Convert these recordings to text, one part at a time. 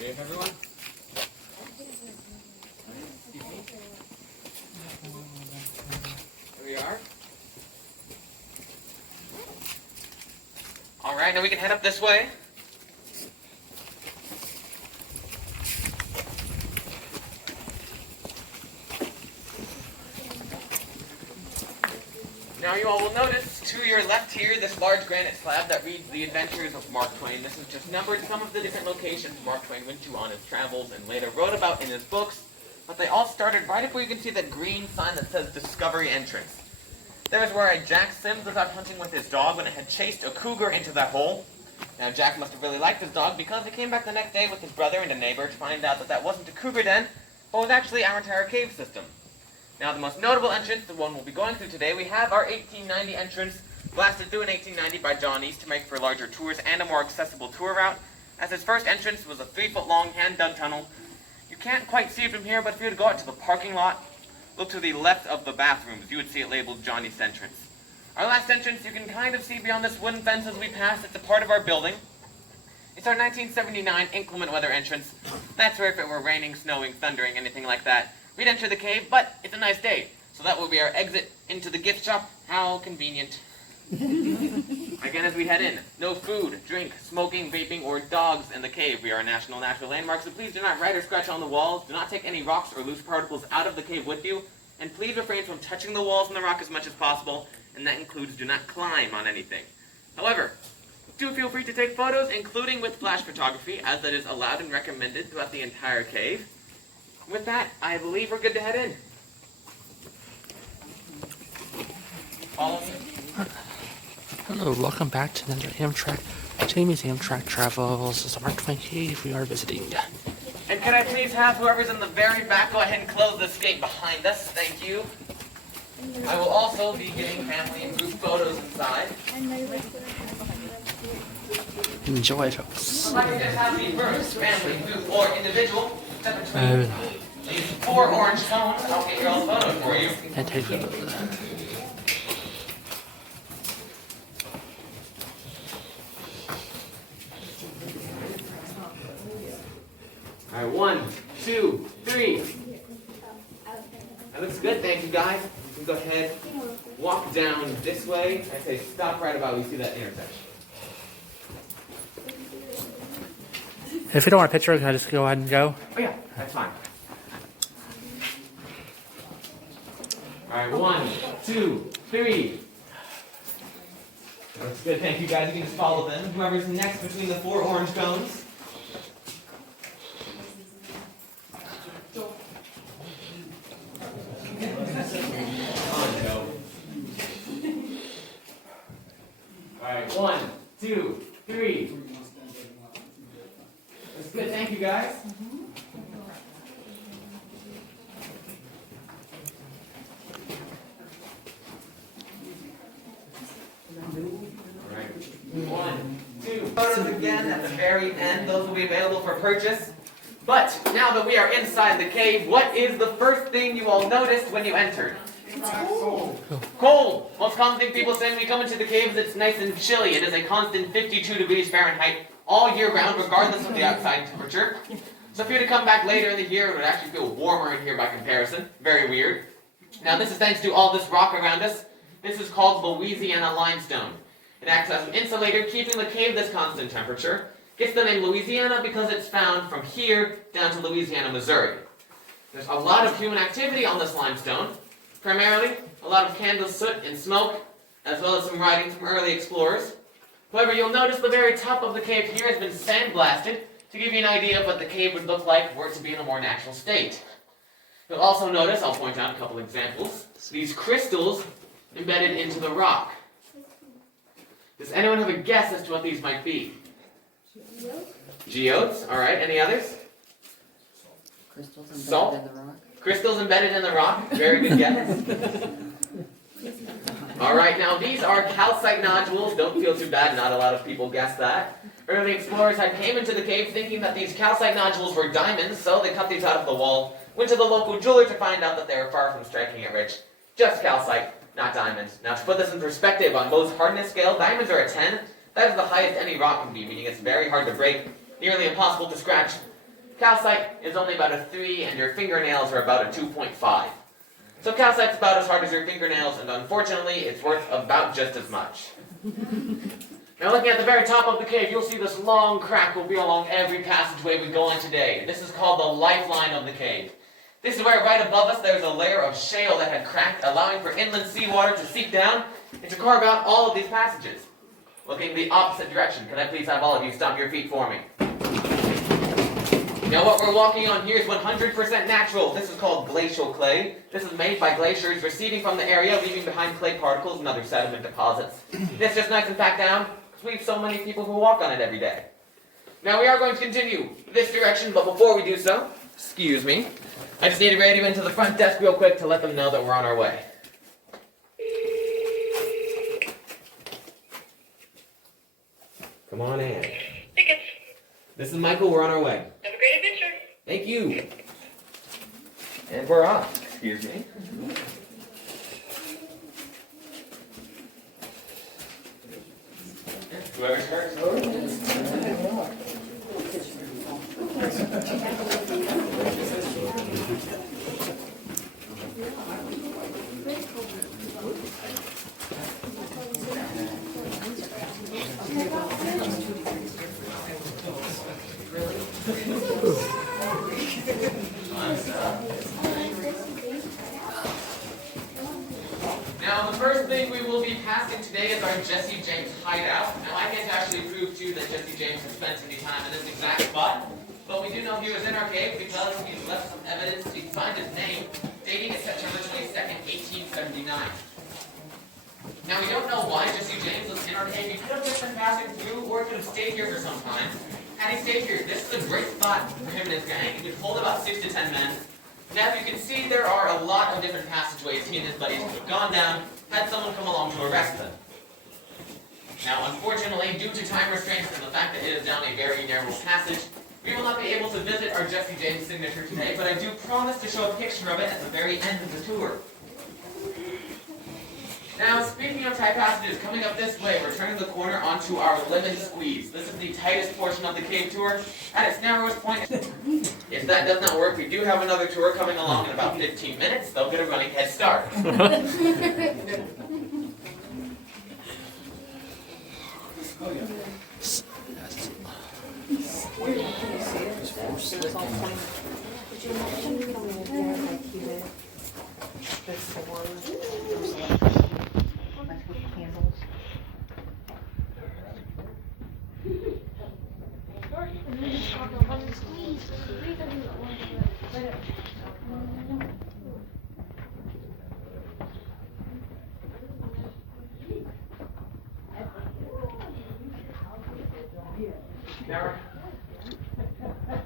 Okay, everyone? Here we are. Alright, now we can head up this way. Now you all will notice to your left here this large granite slab that reads The Adventures of Mark Twain. This is just numbered some of the different locations Mark Twain went to on his travels and later wrote about in his books. But they all started right up where you can see that green sign that says Discovery Entrance. There is where Jack Sims was out hunting with his dog when it had chased a cougar into that hole. Now Jack must have really liked his dog because he came back the next day with his brother and a neighbor to find out that that wasn't a cougar den, but was actually our entire cave system. Now the most notable entrance, the one we'll be going through today, we have our 1890 entrance, blasted through in 1890 by John East to make for larger tours and a more accessible tour route, as his first entrance was a 3-foot-long hand-dug tunnel. You can't quite see it from here, but if you were to go out to the parking lot, look to the left of the bathrooms, you would see it labeled John East entrance. Our last entrance, you can kind of see beyond this wooden fence as we pass. It's a part of our building. It's our 1979 inclement weather entrance. That's where if it were raining, snowing, thundering, anything like that, we'd enter the cave, but it's a nice day. So that will be our exit into the gift shop. How convenient. Again, as we head in, no food, drink, smoking, vaping, or dogs in the cave. We are a national natural landmark, so please do not write or scratch on the walls. Do not take any rocks or loose particles out of the cave with you. And please refrain from touching the walls and the rock as much as possible. And that includes do not climb on anything. However, do feel free to take photos, including with flash photography, as that is allowed and recommended throughout the entire cave. With that, I believe we're good to head in. Follow me. Hello, welcome back to another Amtrak. Jamie's Amtrak Travels. This is Mark Twain Cave we are visiting. And can I please have whoever's in the very back go ahead and close this gate behind us? Thank you. I will also be getting family and group photos inside. Enjoy, folks. I'd like to just have the first family, group, or individual step between these 4 orange cones. I'll get your own photo for you. And take photos. All right, 1, 2, 3. That looks good, thank you guys. You can go ahead, walk down this way. I say stop right about we see that intersection. If you don't want a picture, can I just go ahead and go? Oh yeah, that's fine. All right, 1, 2, 3. That looks good, thank you guys. You can just follow them. Whoever's next between the 4 orange cones. Alright, 1, 2, 3. That's good, thank you guys. Alright, 1, 2. Photos again at the very end, those will be available for purchase. But now that we are inside the cave, what is the first thing you all noticed when you entered? It's cold. Cold! Most common thing people say when we come into the cave is it's nice and chilly. It is a constant 52 degrees Fahrenheit all year round, regardless of the outside temperature. So if you were to come back later in the year, it would actually feel warmer in here by comparison. Very weird. Now this is thanks to all this rock around us. This is called Louisiana limestone. It acts as an insulator, keeping the cave this constant temperature. Gets the name Louisiana because it's found from here down to Louisiana, Missouri. There's a lot of human activity on this limestone. Primarily, a lot of candle soot and smoke, as well as some writings from early explorers. However, you'll notice the very top of the cave here has been sandblasted to give you an idea of what the cave would look like were it to be in a more natural state. You'll also notice, I'll point out a couple examples, these crystals embedded into the rock. Does anyone have a guess as to what these might be? Geodes, alright, any others? Crystals embedded Salt? in the rock. Crystals embedded in the rock, very good guess. Alright, now these are calcite nodules, don't feel too bad, not a lot of people guessed that. Early explorers had came into the cave thinking that these calcite nodules were diamonds, so they cut these out of the wall, went to the local jeweler to find out that they were far from striking it rich. Just calcite, not diamonds. Now to put this in perspective, on Mohs hardness scale, diamonds are a 10. That is the highest any rock can be, meaning it's very hard to break, nearly impossible to scratch. Calcite is only about a 3, and your fingernails are about a 2.5. So calcite's about as hard as your fingernails, and unfortunately, it's worth about just as much. Now looking at the very top of the cave, you'll see this long crack will be along every passageway we go in today. This is called the lifeline of the cave. This is where right above us there's a layer of shale that had cracked, allowing for inland seawater to seep down and to carve out all of these passages. Looking the opposite direction, can I please have all of you stomp your feet for me? Now what we're walking on here is 100% natural. This is called glacial clay. This is made by glaciers receding from the area, leaving behind clay particles and other sediment deposits. This just nice and packed down, because we have so many people who walk on it every day. Now we are going to continue this direction, but before we do so, excuse me, I just need to radio into the front desk real quick to let them know that we're on our way. Come on in. Tickets. This is Michael, we're on our way. Have a great adventure. Thank you. And we're off. Excuse me. Whoever starts. Now, the first thing we will be passing today is our Jesse James hideout. Now, I can't actually prove to you that Jesse James has spent any time in this exact spot, but we do know he was in our cave because he's left some evidence. We can find his name, dating it September 22nd, 1879. Now, we don't know why Jesse James was in our cave. He could have just been passing through, or he could have stayed here for some time. Had he stayed here, this is a great spot for him and his gang. He could hold about 6 to 10 men. Now, if you can see, there are a lot of different passageways he and his buddies could have gone down had someone come along to arrest them. Now, unfortunately, due to time restraints and the fact that it is down a very narrow passage, we will not be able to visit our Jesse James signature today, but I do promise to show a picture of it at the very end of the tour. Now, speaking of tight passages, coming up this way, we're turning the corner onto our lemon squeeze. This is the tightest portion of the cave tour. At its narrowest point, if that does not work, we do have another tour coming along in about 15 minutes. They'll get a running head start.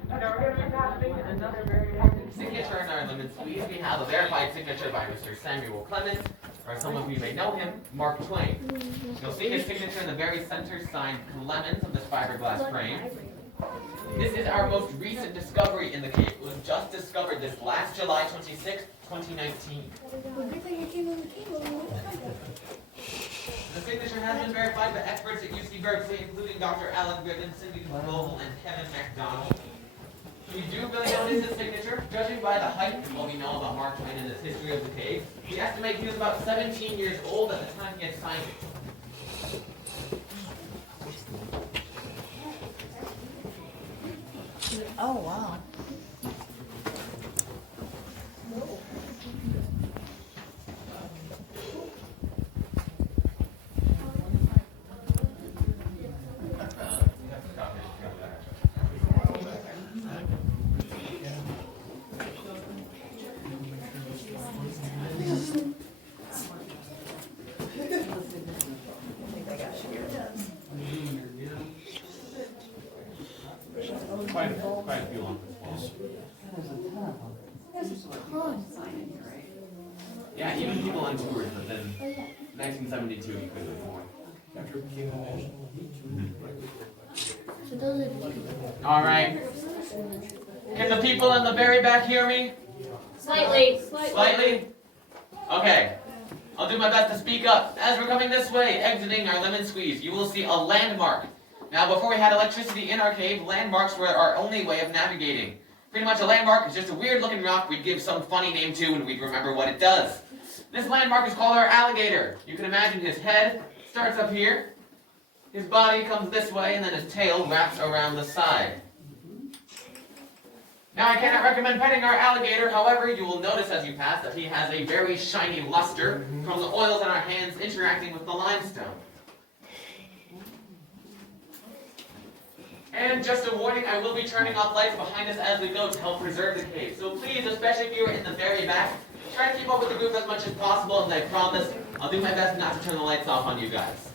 Now we're going to be passing another very important signature in our lemon squeeze. We have a verified signature by Mr. Samuel Clemens, or some of you may know him, Mark Twain. You'll see his signature in the very center, signed Clemens of this fiberglass frame. This is our most recent discovery in the cave. It was just discovered this last July 26, 2019. The signature has been verified by experts at UC Berkeley, including Dr. Alan Griffin, Cindy Global, and Kevin MacDonald. We do really notice his signature. Judging by the height and what we know about Mark Twain and his history of the cave, we estimate he was about 17 years old at the time he had signed it. Oh, wow. Quite a few on this wall. Yeah, even people on tours, but then 1972 you could have more. All right. Can the people in the very back hear me? Slightly. Slightly? Okay. I'll do my best to speak up. As we're coming this way, exiting our lemon squeeze, you will see a landmark. Now, before we had electricity in our cave, landmarks were our only way of navigating. Pretty much a landmark is just a weird looking rock we'd give some funny name to and we'd remember what it does. This landmark is called our alligator. You can imagine his head starts up here, his body comes this way, and then his tail wraps around the side. Now I cannot recommend petting our alligator, however, you will notice as you pass that he has a very shiny luster from the oils in our hands interacting with the limestone. And just a warning, I will be turning off lights behind us as we go to help preserve the cave. So please, especially if you are in the very back, try to keep up with the group as much as possible, and I promise I'll do my best not to turn the lights off on you guys.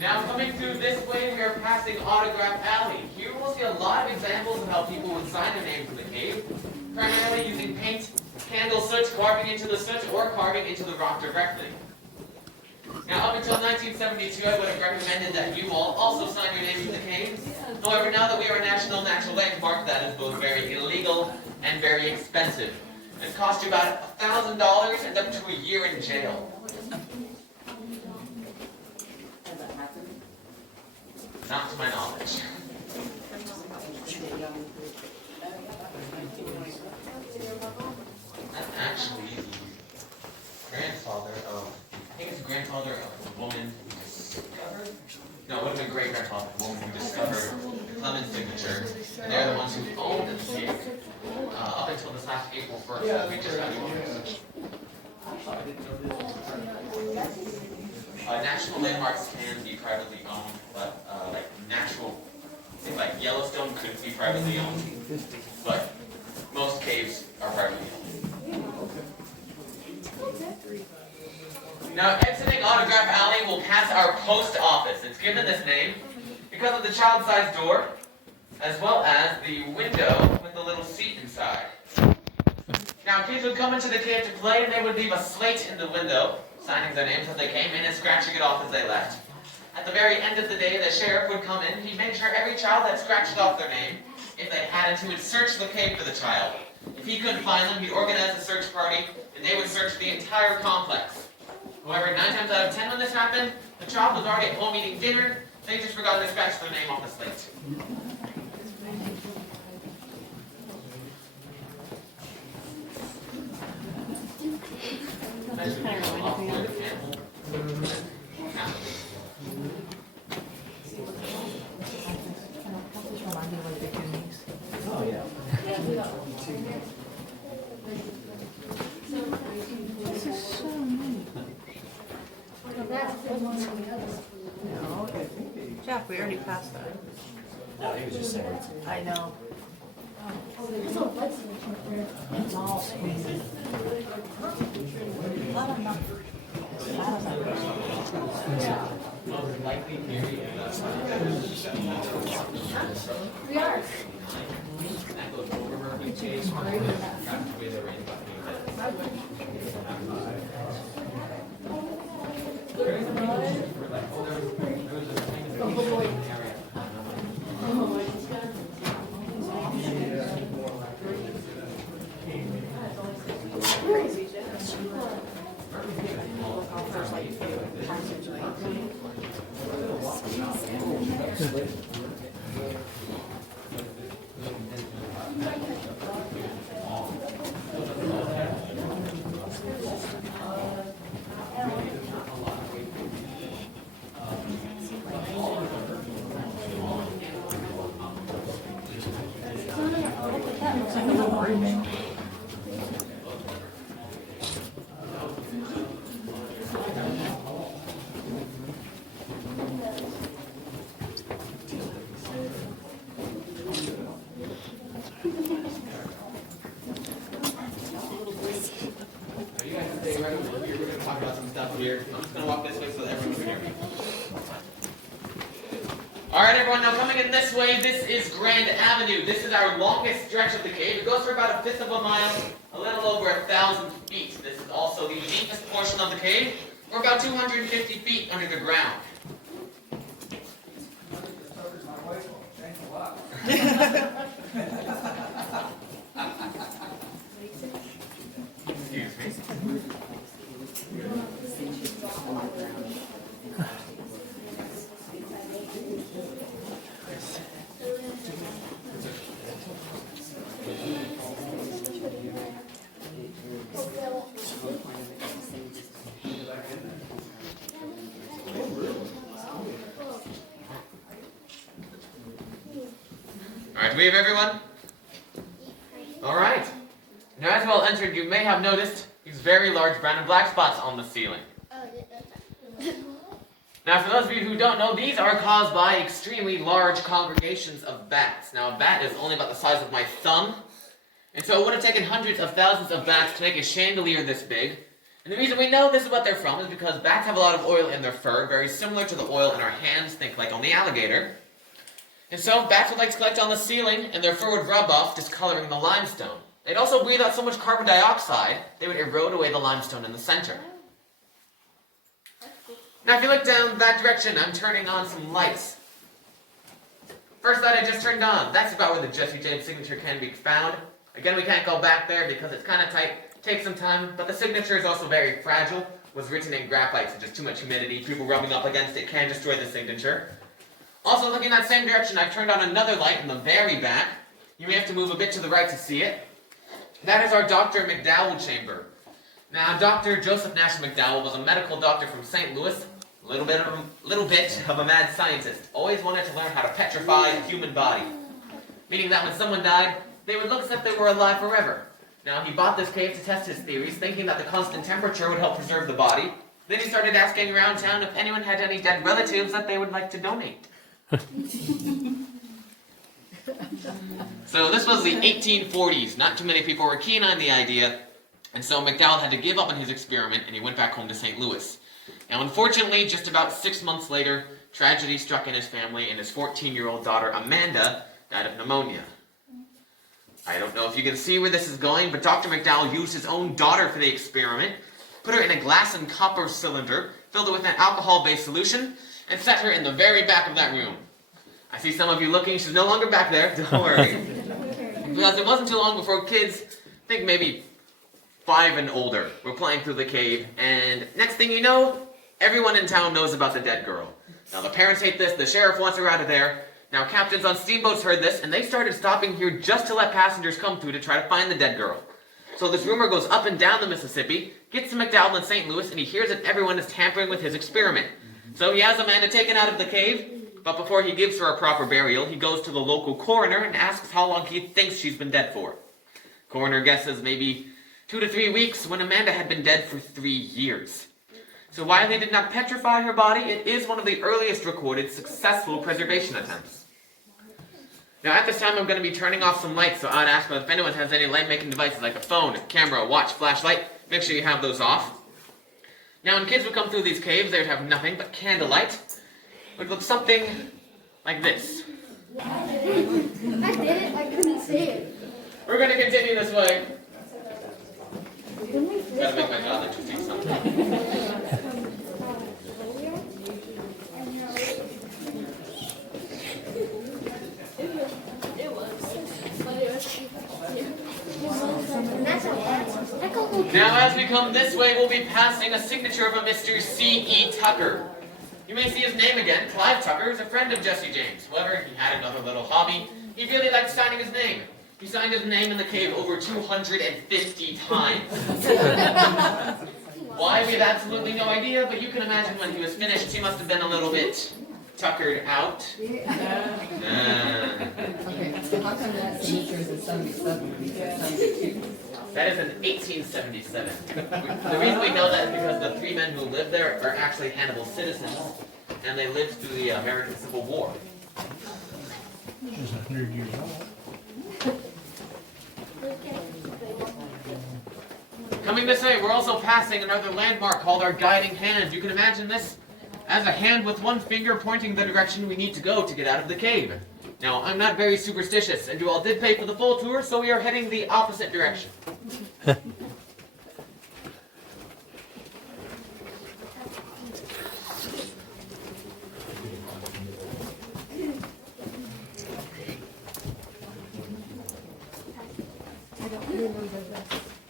Now coming through this way, we are passing Autograph Alley. Here we'll see a lot of examples of how people would sign their name to the cave, primarily using paint, candle soot, carving into the soot, or carving into the rock directly. Now up until 1972, I would have recommended that you all also sign your name to the cave. However, now that we are a national natural landmark, that is both very illegal and very expensive. It costs you about $1,000 and up to a year in jail. Not to my knowledge. That's actually the grandfather of, I think it's the grandfather of the woman who discovered, no, it would have been great-grandfather of the woman who discovered Clement's signature, and they're the ones who owned the cave up until this last April 1st. We just got yours. National landmarks can be privately owned, but like natural, things like Yellowstone couldn't be privately owned, but most caves are privately owned. Now, exiting Autograph Alley, we'll pass our post office. It's given this name because of the child-sized door, as well as the window with the little seat inside. Now, kids would come into the cave to play, and they would leave a slate in the window, signing their names as they came in and scratching it off as they left. At the very end of the day, the sheriff would come in. He'd make sure every child had scratched off their name. If they hadn't, he would search the cave for the child. If he couldn't find them, he'd organize a search party, and they would search the entire complex. However, 9 times out of 10 when this happened, the child was already at home eating dinner. They just forgot to scratch their name off the slate. No. Jeff, we already passed that. No, he was just saying. I know. We are. Are you guys stay right over here? We're going to talk about some stuff here. I'm just going to walk this way so that everyone can Alright everyone, now coming in this way, this is Grand Avenue. This is our longest stretch of the cave. It goes for about a fifth of a mile, a little over 1,000 feet. This is also the deepest portion of the cave. We're about 250 feet under the ground. Excuse me. Alright, do we have everyone? Alright. Now as well entered, you may have noticed these very large brown and black spots on the ceiling. Now for those of you who don't know, these are caused by extremely large congregations of bats. Now a bat is only about the size of my thumb, and so it would have taken hundreds of thousands of bats to make a chandelier this big. And the reason we know this is what they're from is because bats have a lot of oil in their fur, very similar to the oil in our hands, think like on the alligator. And so bats would like to collect on the ceiling, and their fur would rub off, discoloring the limestone. They'd also breathe out so much carbon dioxide, they would erode away the limestone in the center. Now if you look down that direction, I'm turning on some lights. First light I just turned on, that's about where the Jesse James signature can be found. Again, we can't go back there because it's kind of tight, takes some time, but the signature is also very fragile. Was written in graphite, so just too much humidity, people rubbing up against it can destroy the signature. Also, looking that same direction, I've turned on another light in the very back. You may have to move a bit to the right to see it. That is our Dr. McDowell chamber. Now, Dr. Joseph Nash McDowell was a medical doctor from St. Louis, a little bit of a mad scientist. Always wanted to learn how to petrify a human body. Meaning that when someone died, they would look as if they were alive forever. Now, he bought this cave to test his theories, thinking that the constant temperature would help preserve the body. Then he started asking around town if anyone had any dead relatives that they would like to donate. So this was the 1840s. Not too many people were keen on the idea, and so McDowell had to give up on his experiment, and he went back home to St. Louis. Now, unfortunately, just about 6 months later, tragedy struck in his family, and his 14-year-old daughter, Amanda, died of pneumonia. I don't know if you can see where this is going, but Dr. McDowell used his own daughter for the experiment, put her in a glass and copper cylinder, filled it with an alcohol-based solution, and set her in the very back of that room. I see some of you looking. She's no longer back there. Don't worry. Because it wasn't too long before kids, I think maybe 5 and older, were playing through the cave, and next thing you know, everyone in town knows about the dead girl. Now the parents hate this. The sheriff wants her out of there. Now captains on steamboats heard this, and they started stopping here just to let passengers come through to try to find the dead girl. So this rumor goes up and down the Mississippi, gets to McDowell in St. Louis, and he hears that everyone is tampering with his experiment. So he has Amanda taken out of the cave, but before he gives her a proper burial, he goes to the local coroner and asks how long he thinks she's been dead for. Coroner guesses maybe 2 to 3 weeks, when Amanda had been dead for 3 years. So while they did not petrify her body, it is one of the earliest recorded successful preservation attempts. Now at this time I'm going to be turning off some lights, so I'd ask if anyone has any light-making devices like a phone, camera, watch, flashlight, make sure you have those off. Now when kids would come through these caves, they would have nothing but candlelight. It would look something like this. I did it, I couldn't see it. We're going to continue this way. Gotta make my job interesting sometime. Now as we come this way, we'll be passing a signature of a Mr. C.E. Tucker. You may see his name again. Clive Tucker is a friend of Jesse James. However, he had another little hobby. He really liked signing his name. He signed his name in the cave over 250 times. Why, we have absolutely no idea, but you can imagine when he was finished, he must have been a little bit tuckered out. Okay, so how come that signature is in 77 and he said 72? That is in 1877. The reason we know that is because the 3 men who lived there are actually Hannibal's citizens, and they lived through the American Civil War. She's 100 years old. Coming this way, we're also passing another landmark called our Guiding Hand. You can imagine this as a hand with one finger pointing the direction we need to go to get out of the cave. Now, I'm not very superstitious, and you all did pay for the full tour, so we are heading the opposite direction.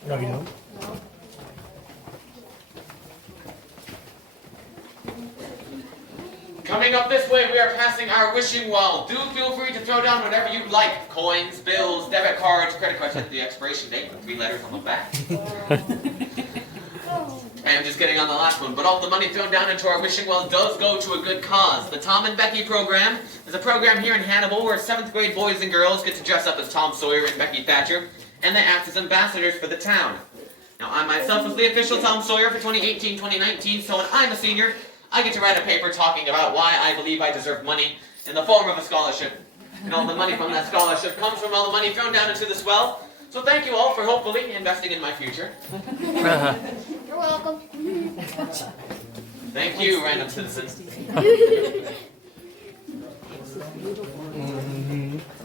No, you don't? Coming up this way, we are passing our wishing well. Do feel free to throw down whatever you'd like. Coins, bills, debit cards, credit cards at the expiration date with 3 letters on the back. I am just getting on the last one, but all the money thrown down into our wishing well does go to a good cause. The Tom and Becky program is a program here in Hannibal where 7th grade boys and girls get to dress up as Tom Sawyer and Becky Thatcher, and they act as ambassadors for the town. Now, I myself was the official Tom Sawyer for 2018-2019, so when I'm a senior, I get to write a paper talking about why I believe I deserve money in the form of a scholarship. And all the money from that scholarship comes from all the money thrown down into this well. So thank you all for hopefully investing in my future. You're welcome. Thank you, random citizens.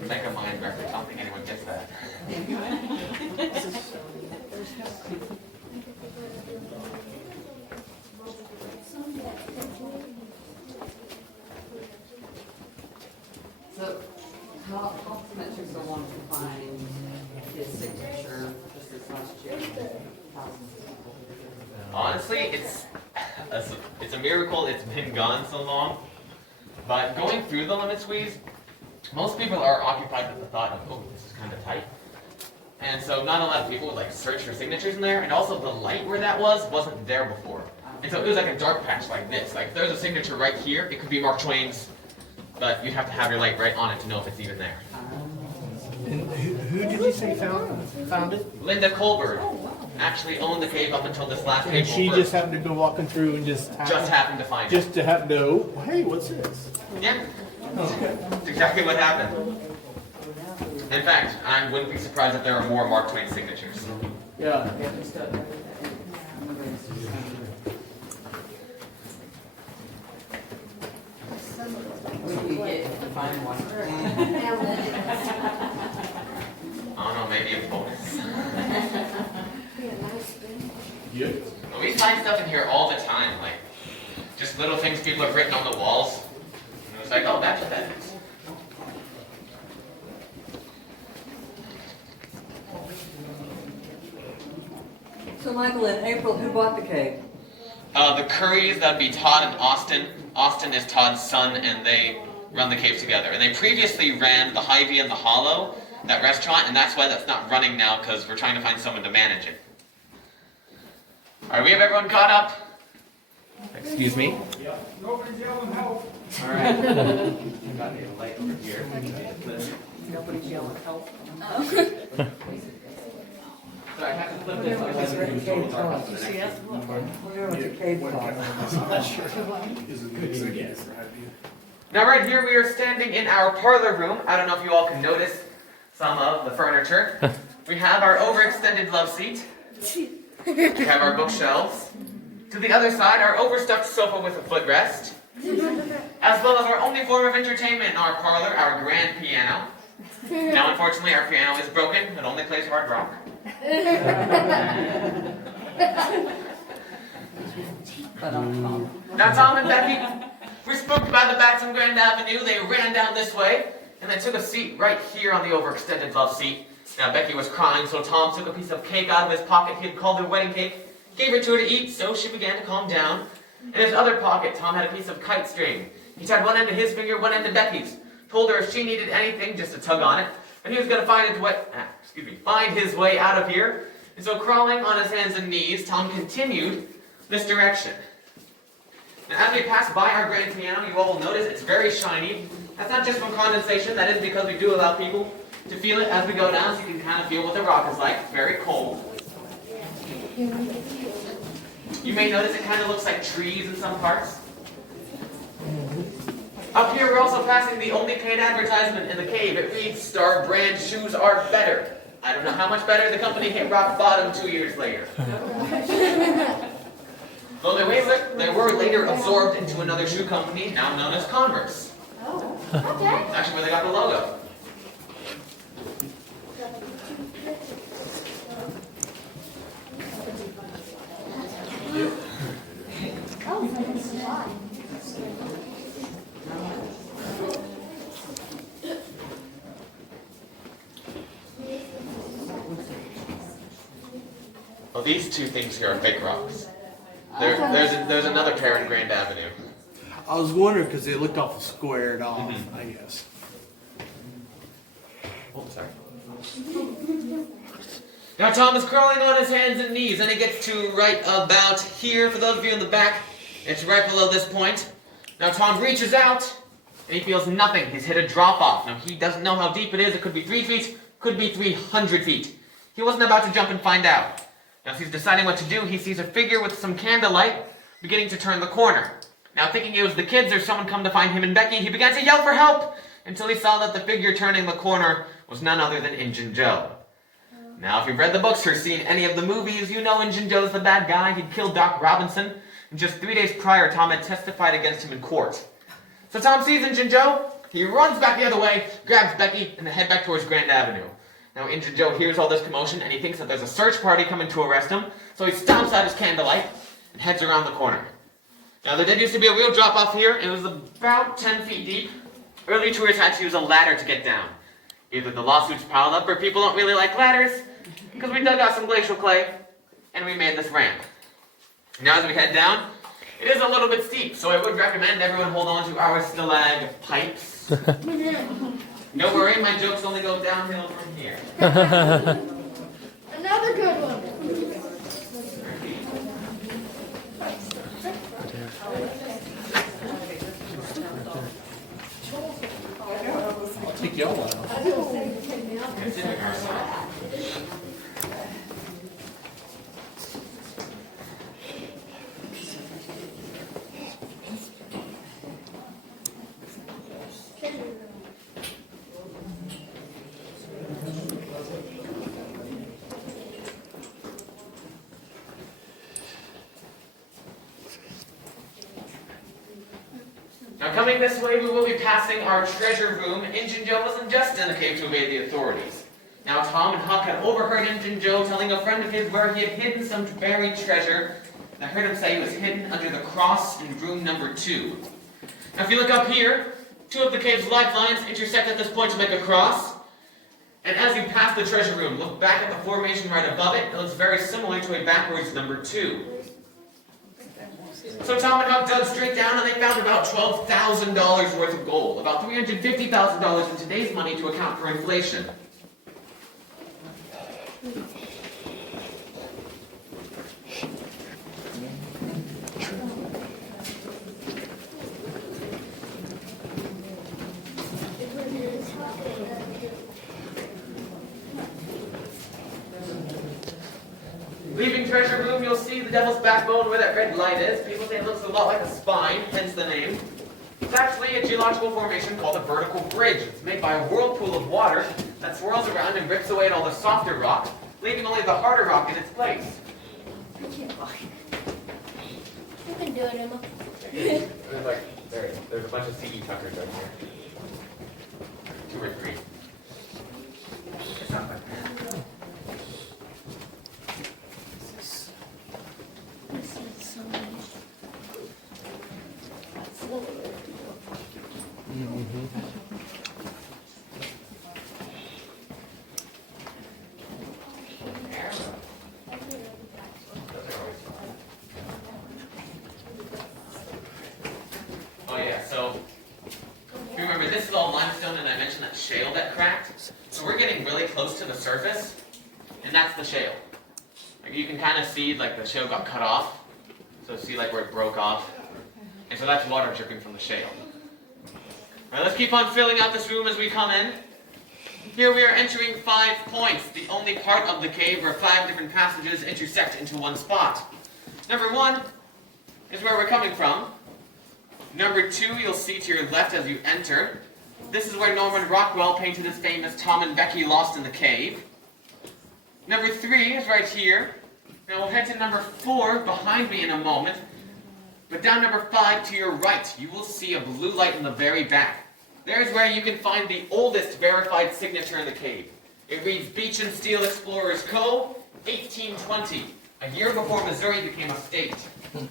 Make a mind reference. I don't think anyone gets that. So, how much is so long to find his signature just this last year? Honestly, it's a miracle it's been gone so long. But going through the limit squeeze, most people are occupied with the thought of, oh, this is kind of tight. And so not a lot of people would like search for signatures in there, and also the light where that wasn't there before. And so it was like a dark patch like this. Like if there's a signature right here, it could be Mark Twain's, but you'd have to have your light right on it to know if it's even there. And who did you say found it? Linda Colbert actually owned the cave up until this last And April she 1st. just happened to go walking through and just happened to find it. just to happen to, oh, hey, what's this? Yeah, that's exactly what happened. In fact, I wouldn't be surprised if there are more Mark Twain signatures. Yeah. What do you get to find one? I don't know, maybe a bonus. Yeah. But we find stuff in here all the time, like just little things people have written on the walls. And it was like, oh, that's what that is. So Michael, in April, who bought the cave? The Currys, that'd be Todd and Austin. Austin is Todd's son, and they run the cave together. And they previously ran the Hy-Vee and the Hollow, that restaurant, and that's why that's not running now, because we're trying to find someone to manage it. Alright, we have everyone caught up? Excuse me? Yeah. Nobody's yelling help. Alright. Got a light over here. Nobody's yelling help. Sorry, I have to flip this. Otherwise we're going to total darkness for the next Yes, one. where was the cave cost? I'm not sure. Is it good to get? Now right here we are standing in our parlor room. I don't know if you all can notice some of the furniture. We have our overextended love seat. We have our bookshelves. To the other side, our overstuffed sofa with a footrest. As well as our only form of entertainment in our parlor, our grand piano. Now unfortunately our piano is broken. It only plays hard rock. Now Tom and Becky were spooked by the bats on Grand Avenue. They ran down this way, and they took a seat right here on the overextended love seat. Now Becky was crying, so Tom took a piece of cake out of his pocket he had called her wedding cake, gave her to her to eat, so she began to calm down. In his other pocket, Tom had a piece of kite string. He tied one end to his finger, one end to Becky's. Told her if she needed anything, just to tug on it, and he was going to find his way out of here. And so crawling on his hands and knees, Tom continued this direction. Now as we pass by our grand piano, you all will notice it's very shiny. That's not just from condensation, that is because we do allow people to feel it as we go down, so you can kind of feel what the rock is like. It's very cold. You may notice it kind of looks like trees in some parts. Up here we're also passing the only paid advertisement in the cave. It reads, Star brand shoes are better. I don't know how much better. The company hit rock bottom 2 years later. Though they were later absorbed into another shoe company, now known as Converse. Oh, okay. It's actually where they got the logo. Oh, that's why. Well, these two things here are fake rocks. There's another pair in Grand Avenue. I was wondering because they looked awful squared off, I guess. Oh, sorry. Now Tom is crawling on his hands and knees, and he gets to right about here. For those of you in the back, it's right below this point. Now Tom reaches out, and he feels nothing. He's hit a drop off. Now he doesn't know how deep it is. It could be 3 feet, could be 300 feet. He wasn't about to jump and find out. Now as he's deciding what to do, he sees a figure with some candlelight beginning to turn the corner. Now thinking it was the kids or someone come to find him and Becky, he began to yell for help until he saw that the figure turning the corner was none other than Injun Joe. Now if you've read the books or seen any of the movies, you know Injun Joe's the bad guy. He'd killed Doc Robinson, and just 3 days prior Tom had testified against him in court. So Tom sees Injun Joe, he runs back the other way, grabs Becky, and they head back towards Grand Avenue. Now Injun Joe hears all this commotion and he thinks that there's a search party coming to arrest him, so he stomps out his candlelight and heads around the corner. Now there did used to be a real drop off here. It was about 10 feet deep. Early tourists had to use a ladder to get down. Either the lawsuits piled up or people don't really like ladders, because we dug out some glacial clay and we made this ramp. Now as we head down, it is a little bit steep, so I would recommend everyone hold on to our stalag pipes. Don't worry, my jokes only go downhill from here. Another good one. I'll take y'all out. It's in our side. Now coming this way, we will be passing our treasure room. Injun Joe wasn't just in the cave to evade the authorities. Now Tom and Huck had overheard Injun Joe telling a friend of his where he had hidden some buried treasure. And I heard him say it was hidden under the cross in room number 2. Now if you look up here, 2 of the cave's lifelines intersect at this point to make a cross. And as you pass the treasure room, look back at the formation right above it. It looks very similar to a backwards number 2. So Tom and Huck dug straight down and they found about $12,000 worth of gold. About $350,000 in today's money to account for inflation. Leaving treasure room, you'll see the devil's backbone where that red light is. People say it looks a lot like a spine, hence the name. It's actually a geological formation called a vertical bridge. It's made by a whirlpool of water that swirls around and rips away at all the softer rock, leaving only the harder rock in its place. You can do it, Emma. There's a bunch of C.E. Tuckers right here. 2 or 3. It's not like that. Oh yeah, so remember this is all limestone and I mentioned that shale that cracked. So we're getting really close to the surface and that's the shale. Like you can kind of see like the shale got cut off. So see like where it broke off. And so that's water dripping from the shale. Alright, let's keep on filling out this room as we come in. Here we are entering 5 points, the only part of the cave where 5 different passages intersect into one spot. Number 1 is where we're coming from. Number 2 you'll see to your left as you enter. This is where Norman Rockwell painted his famous Tom and Becky Lost in the Cave. Number 3 is right here. Now we'll head to number 4 behind me in a moment. But down number 5 to your right, you will see a blue light in the very back. There's where you can find the oldest verified signature in the cave. It reads Beach and Steel Explorers Co., 1820, a year before Missouri became a state. Hey,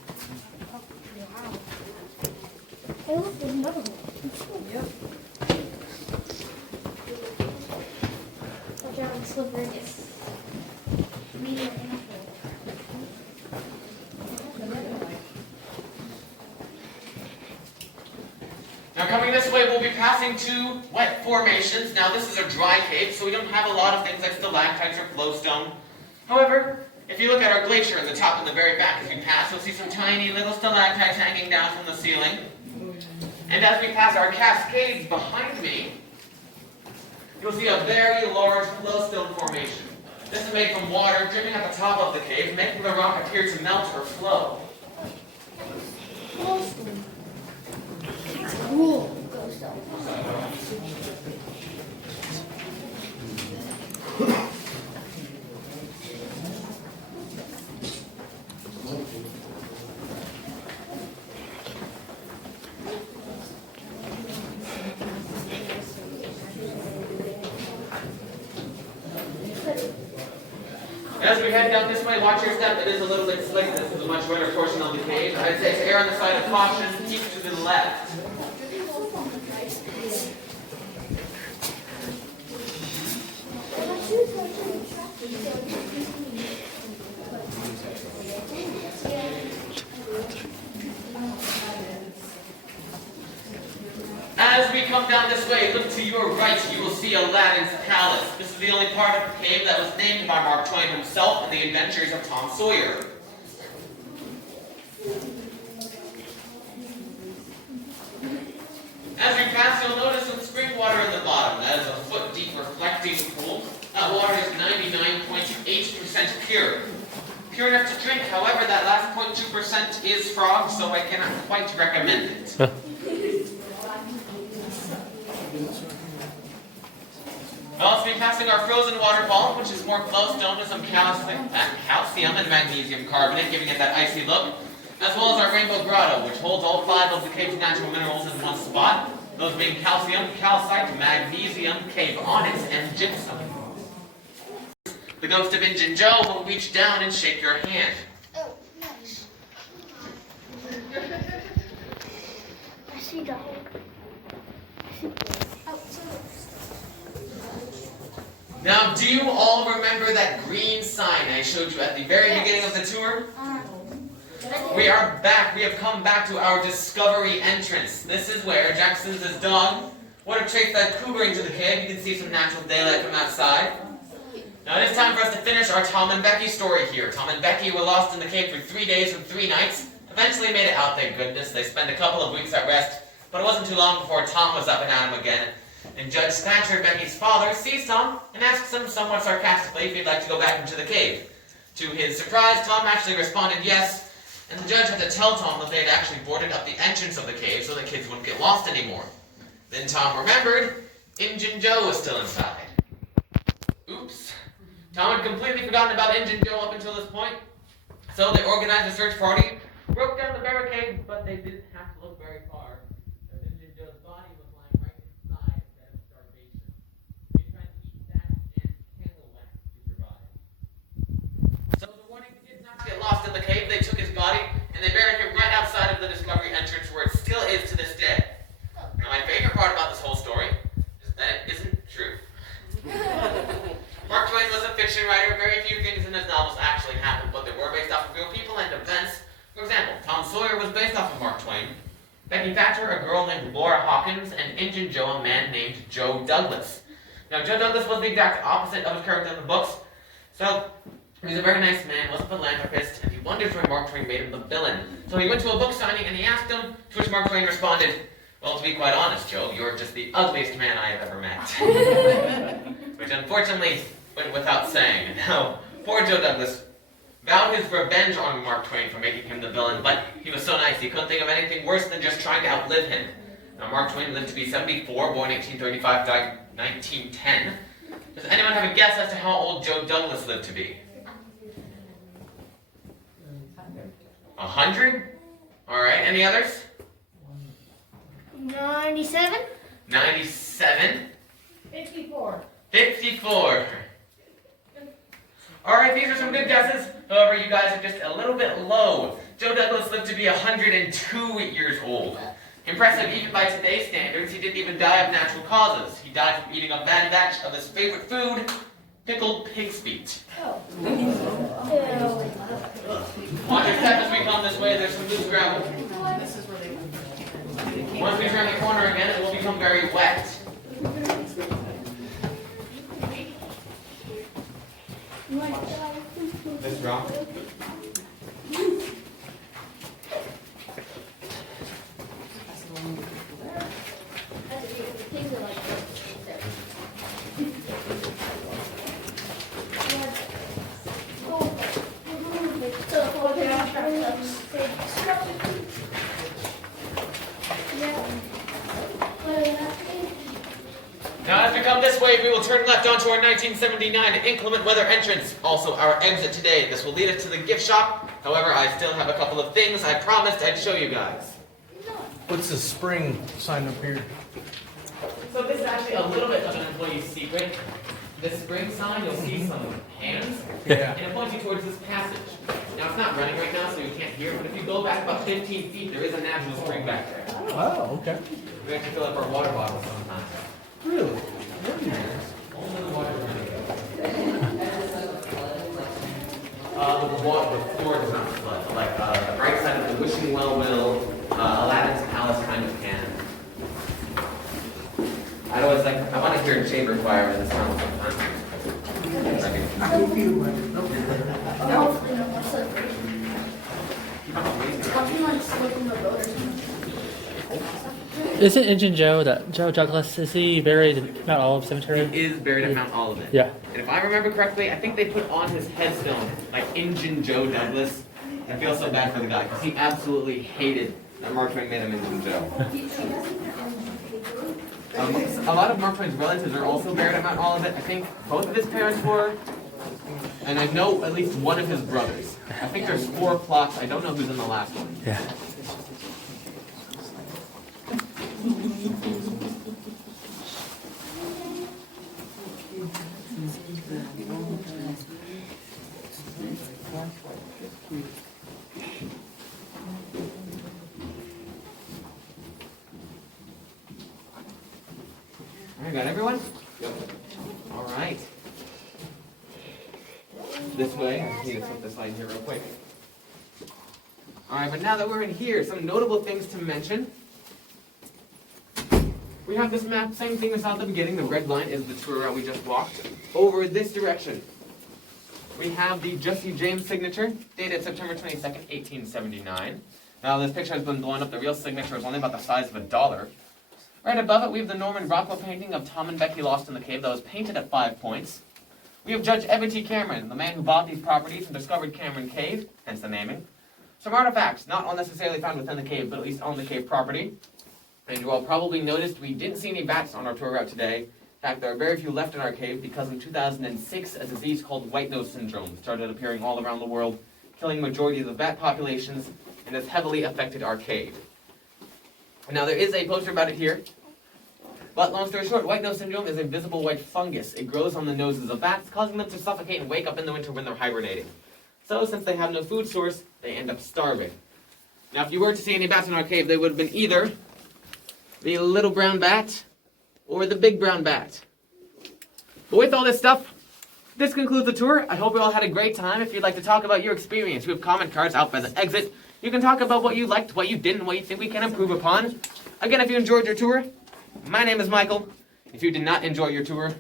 look, there's another one. Yep. Watch out, it's slippery. It's medium and Now coming this way, we'll be passing 2 wet formations. Now this is a dry cave, so we don't have a lot of things like stalactites or flowstone. However, if you look at our glacier in the top and the very back as we pass, you'll see some tiny little stalactites hanging down from the ceiling. And as we pass our cascades behind me, you'll see a very large flowstone formation. This is made from water dripping at the top of the cave, making the rock appear to melt or flow. it's cool. Go so. As we head down this way, watch your step. It is a little bit slick. This is a much wetter portion of the cave. I'd say to err on the side of caution, keep to the left. As we come down this way, look to your right, you will see Aladdin's palace. This is the only part of the cave that was named by Mark Twain himself in The Adventures of Tom Sawyer. As we pass, you'll notice some spring water in the bottom. That is a foot-deep reflecting pool. That water is 99.8% pure. Pure enough to drink, however, that last 0.2% is frog, so I cannot quite recommend it. We'll also be passing our frozen waterfall, which is more flowstone with some calcium and magnesium carbonate, giving it that icy look, as well as our rainbow grotto, which holds all 5 of the cave's natural minerals in one spot, those being calcium, calcite, magnesium, cave onyx, and gypsum. The ghost of Injun Joe will reach down and shake your hand. Oh, nice. I see the hole. Oh, Now, do you all remember that green sign I showed you at the very beginning of the tour? We are back. We have come back to our discovery entrance. This is where Jack sends his dog. What a trace that cougar into the cave. You can see some natural daylight from outside. Now it is time for us to finish our Tom and Becky story here. Tom and Becky were lost in the cave for 3 days and 3 nights. Eventually made it out, thank goodness. They spent a couple of weeks at rest, but it wasn't too long before Tom was up and at 'em again. And Judge Snatcher, Becky's father, sees Tom and asks him somewhat sarcastically if he'd like to go back into the cave. To his surprise, Tom actually responded yes, and the judge had to tell Tom that they had actually boarded up the entrance of the cave so the kids wouldn't get lost anymore. Then Tom remembered Injun Joe was still inside. Oops. Tom had completely forgotten about Injun Joe up until this point, so they organized a search party, broke down the barricade, but they didn't have to look very far, as Injun Joe's body was lying right inside instead of starvation. He tried to eat that and candle wax to survive. So the warning the kids not to get lost in the cave, they took his body and they buried him right outside of the discovery entrance where it still is to this day. Now my favorite part about this whole story is that it isn't true. Mark Twain was a fiction writer. Very few things in his novels actually happened, but they were based off of real people and events. For example, Tom Sawyer was based off of Mark Twain. Becky Thatcher, a girl named Laura Hawkins, and Injun Joe, a man named Joe Douglas. Now, Joe Douglas was the exact opposite of his character in the books. So, he was a very nice man, was a philanthropist, and he wondered why Mark Twain made him the villain. So he went to a book signing and he asked him, to which Mark Twain responded, "Well, to be quite honest, Joe, you're just the ugliest man I have ever met." Which unfortunately went without saying. Now, poor Joe Douglas vowed his revenge on Mark Twain for making him the villain, but he was so nice he couldn't think of anything worse than just trying to outlive him. Now, Mark Twain lived to be 74, born 1835, died 1910. Does anyone have a guess as to how old Joe Douglas lived to be? 100. All right, any others? 97. 97. 54. 54. All right, these are some good guesses. However, you guys are just a little bit low. Joe Douglas lived to be 102 years old. Impressive even by today's standards. He didn't even die of natural causes. He died from eating a bad batch of his favorite food, pickled pig's feet. Watch your step as we come this way. There's some loose gravel. This is where they. Once we turn the corner again, it will become very wet. This rock. Now as we come this way, we will turn left onto our 1979 inclement weather entrance, also our exit today. This will lead us to the gift shop. However, I still have a couple of things I promised I'd show you guys. What's the spring sign up here? So this is actually a little bit of an employee secret. This spring sign, you'll see some hands, Yeah. and it points you towards this passage. Now it's not running right now, so you can't hear it, but if you go back about 15 feet, there is a natural spring back there. Oh, okay. We have to fill up our water bottles sometimes. Really? Only the water running. The floor does not flood. Like the right side of the wishing well will, Aladdin's palace kind of can. I always like, I want to hear a chamber choir in this town sometimes. Hopefully no more celebration. Something like smoking a boat or something. Isn't Injun Joe, that Joe Douglas, is he buried in Mount Olive Cemetery? He is buried at Mount Olivet. Yeah. And if I remember correctly, I think they put on his headstone, like Injun Joe Douglas. I feel so bad for the guy, because he absolutely hated that Mark Twain made him Injun Joe. A lot of Mark Twain's relatives are also buried at Mount Olivet. I think both of his parents were, and I know at least one of his brothers. I think there's 4 plots. I don't know who's in the last one. Yeah. Alright, got everyone? Yep. Alright. This way. I need to flip this light here real quick. Alright, but now that we're in here, some notable things to mention. We have this map, same thing as at the beginning. The red line is the tour route we just walked. Over this direction, we have the Jesse James signature, dated September 22nd, 1879. Now this picture has been blown up. The real signature is only about the size of $1. Right above it, we have the Norman Rockwell painting of Tom and Becky Lost in the Cave that was painted at 5 points. We have Judge Evan T. Cameron, the man who bought these properties and discovered Cameron Cave, hence the naming. Some artifacts, not all necessarily found within the cave, but at least on the cave property. And you all probably noticed we didn't see any bats on our tour route today. In fact, there are very few left in our cave because in 2006, a disease called white nose syndrome started appearing all around the world, killing majority of the bat populations, and has heavily affected our cave. Now, there is a poster about it here. But long story short, white nose syndrome is a visible white fungus. It grows on the noses of bats, causing them to suffocate and wake up in the winter when they're hibernating. So, since they have no food source, they end up starving. Now, if you were to see any bats in our cave, they would have been either the little brown bat or the big brown bat. But with all this stuff, this concludes the tour. I hope you all had a great time. If you'd like to talk about your experience, we have comment cards out by the exit. You can talk about what you liked, what you didn't, what you think we can improve upon. Again, if you enjoyed your tour, my name is Michael. If you did not enjoy your tour,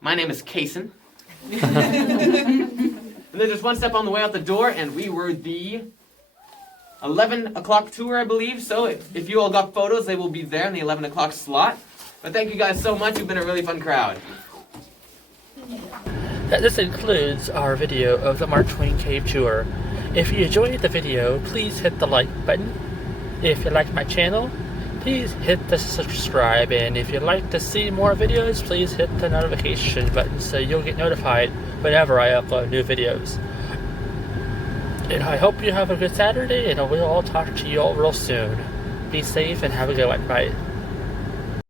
my name is Kason. And then just one step on the way out the door, and we were the 11 o'clock tour, I believe. So if you all got photos, they will be there in the 11 o'clock slot. But thank you guys so much. You've been a really fun crowd. This includes our video of the Mark Twain Cave Tour. If you enjoyed the video, please hit the like button. If you like my channel, please hit the subscribe. And if you'd like to see more videos, please hit the notification button so you'll get notified whenever I upload new videos. And I hope you have a good Saturday, and we'll all talk to you all real soon. Be safe and have a good one. Bye.